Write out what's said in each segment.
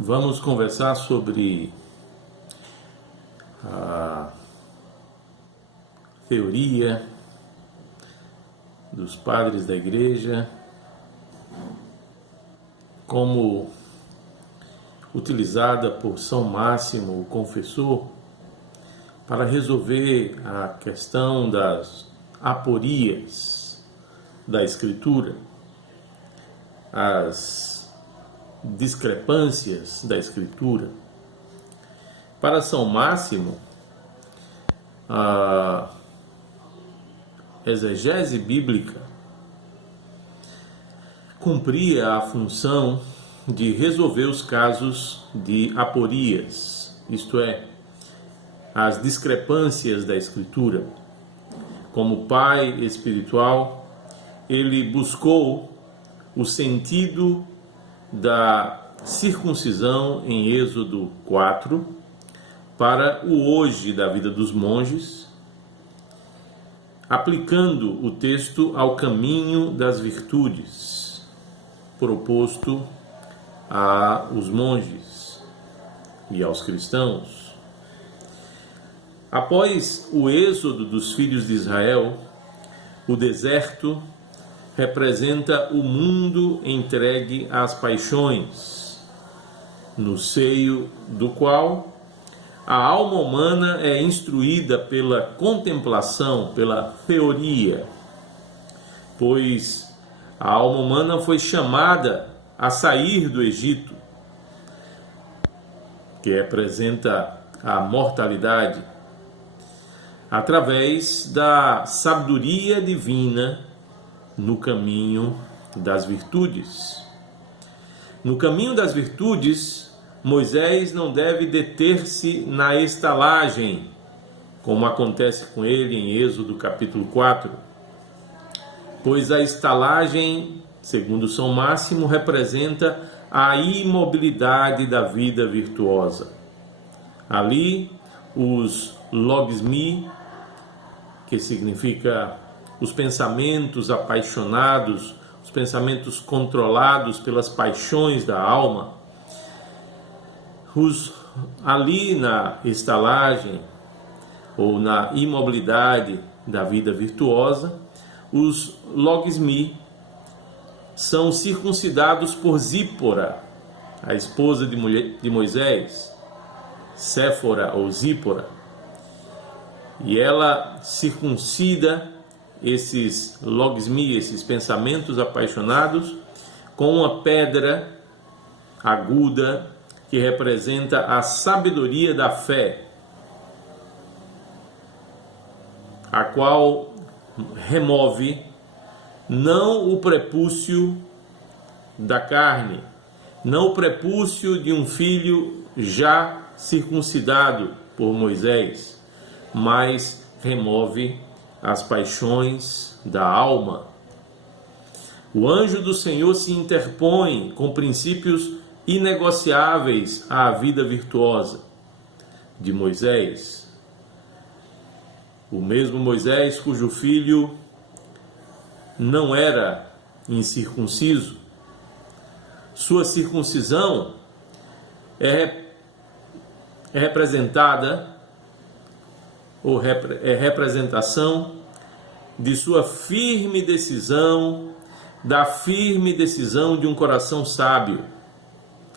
Vamos conversar sobre a teoria dos padres da igreja, como utilizada por São Máximo, o confessor, para resolver a questão das aporias da Escritura, as discrepâncias da Escritura. Para São Máximo, a exegese bíblica cumpria a função de resolver os casos de aporias, isto é, as discrepâncias da Escritura. Como pai espiritual, ele buscou o sentido da circuncisão em Êxodo 4 para o hoje da vida dos monges, aplicando o texto ao caminho das virtudes proposto aos monges e aos cristãos. Após o êxodo dos filhos de Israel, o deserto representa o mundo entregue às paixões, no seio do qual a alma humana é instruída pela contemplação, pela teoria, pois a alma humana foi chamada a sair do Egito, que representa a mortalidade, através da sabedoria divina no caminho das virtudes. No caminho das virtudes, Moisés não deve deter-se na estalagem, como acontece com ele em Êxodo capítulo 4, pois a estalagem, segundo São Máximo, representa a imobilidade da vida virtuosa. Ali, os logismi, que significa os pensamentos apaixonados, os pensamentos controlados pelas paixões da alma, ali na estalagem ou na imobilidade da vida virtuosa, os logismi são circuncidados por Zípora, a esposa de Moisés, Séfora ou Zípora, e ela circuncida esses logismi, esses pensamentos apaixonados, com uma pedra aguda que representa a sabedoria da fé, a qual remove não o prepúcio da carne, não o prepúcio de um filho já circuncidado por Moisés, mas remove as paixões da alma. O anjo do Senhor se interpõe com princípios inegociáveis à vida virtuosa de Moisés. O mesmo Moisés cujo filho não era incircunciso. Sua circuncisão é representada ou é representação de sua firme decisão, da firme decisão de um coração sábio,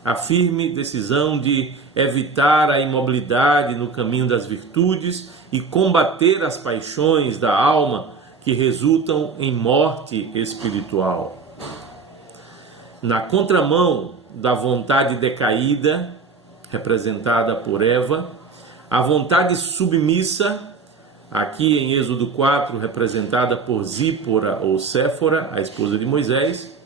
a firme decisão de evitar a imobilidade no caminho das virtudes e combater as paixões da alma que resultam em morte espiritual. Na contramão da vontade decaída, representada por Eva, a vontade submissa, aqui em Êxodo 4, representada por Zípora ou Séfora, a esposa de Moisés,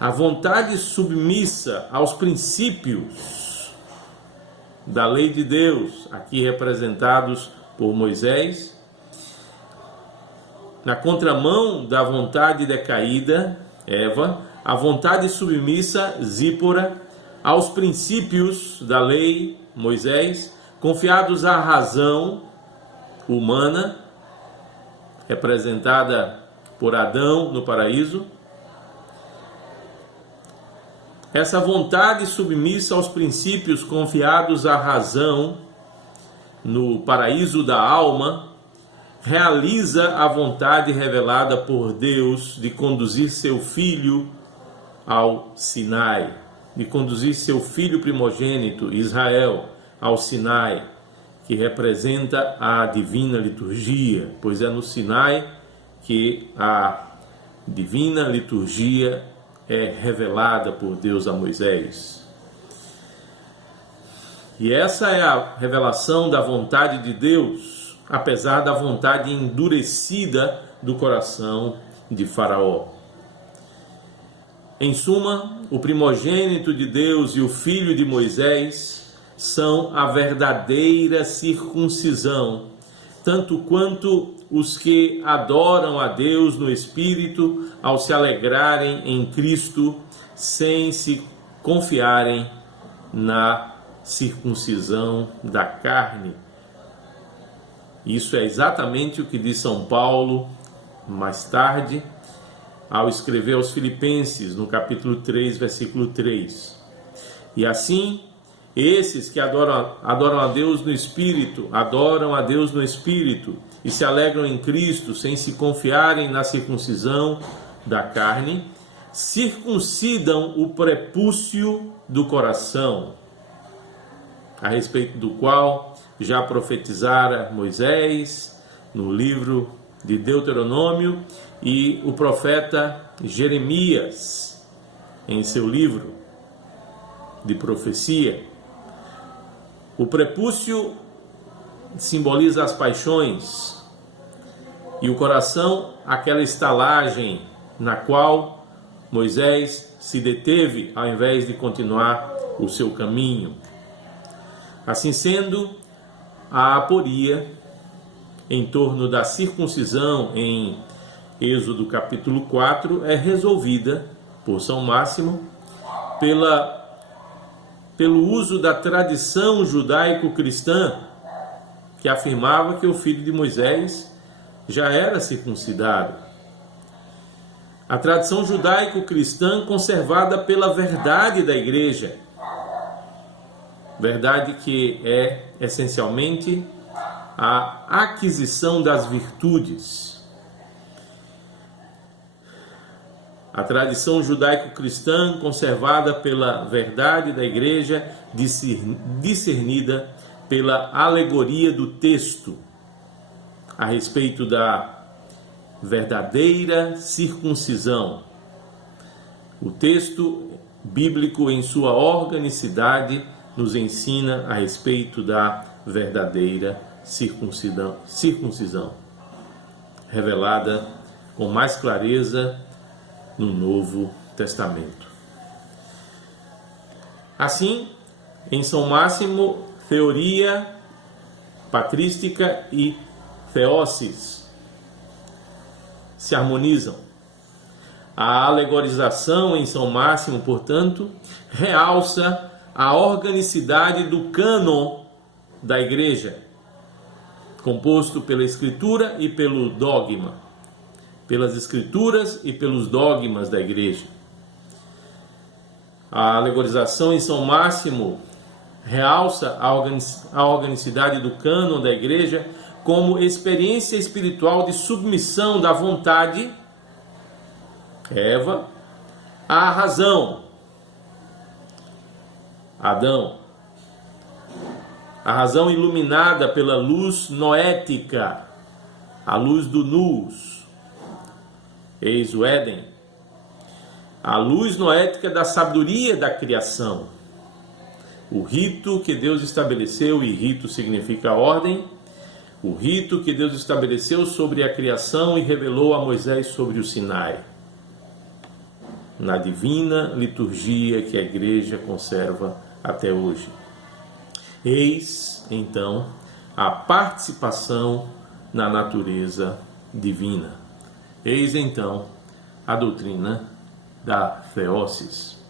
a vontade submissa aos princípios da lei de Deus, aqui representados por Moisés, na contramão da vontade decaída, Eva, a vontade submissa, Zípora, aos princípios da lei, Moisés, confiados à razão humana, representada por Adão no paraíso, essa vontade submissa aos princípios confiados à razão no paraíso da alma, realiza a vontade revelada por Deus de conduzir seu filho ao Sinai, de conduzir seu filho primogênito, Israel, ao Sinai, que representa a divina liturgia, pois é no Sinai que a divina liturgia é revelada por Deus a Moisés. E essa é a revelação da vontade de Deus, apesar da vontade endurecida do coração de Faraó. Em suma, o primogênito de Deus e o filho de Moisés são a verdadeira circuncisão, tanto quanto os que adoram a Deus no Espírito ao se alegrarem em Cristo, sem se confiarem na circuncisão da carne. Isso é exatamente o que diz São Paulo mais tarde, ao escrever aos Filipenses, no capítulo 3, versículo 3. E assim, esses que adoram a Deus no Espírito, adoram a Deus no Espírito e se alegram em Cristo sem se confiarem na circuncisão da carne, circuncidam o prepúcio do coração, a respeito do qual já profetizara Moisés no livro de Deuteronômio e o profeta Jeremias em seu livro de profecia. O prepúcio simboliza as paixões e o coração, aquela estalagem na qual Moisés se deteve ao invés de continuar o seu caminho. Assim sendo, a aporia em torno da circuncisão em Êxodo capítulo 4 é resolvida por São Máximo pelo uso da tradição judaico-cristã, que afirmava que o filho de Moisés já era circuncidado. A tradição judaico-cristã conservada pela verdade da Igreja, verdade que é essencialmente a aquisição das virtudes. A tradição judaico-cristã conservada pela verdade da Igreja, discernida pela alegoria do texto a respeito da verdadeira circuncisão. O texto bíblico, em sua organicidade, nos ensina a respeito da verdadeira circuncisão, revelada com mais clareza no Novo Testamento. Assim, em São Máximo, teoria patrística e theosis se harmonizam. A alegorização em São Máximo, portanto, realça a organicidade do cânon da Igreja, composto pela Escritura e pelo dogma, pelas Escrituras e pelos dogmas da Igreja. A alegorização em São Máximo realça a organicidade do cânon da Igreja como experiência espiritual de submissão da vontade, Eva, à razão, Adão. A razão iluminada pela luz noética, a luz do nous, eis o Éden. A luz noética da sabedoria da criação. O rito que Deus estabeleceu, e rito significa ordem, o rito que Deus estabeleceu sobre a criação e revelou a Moisés sobre o Sinai. Na divina liturgia que a Igreja conserva até hoje. Eis, então, a participação na natureza divina. Eis, então, a doutrina da theosis.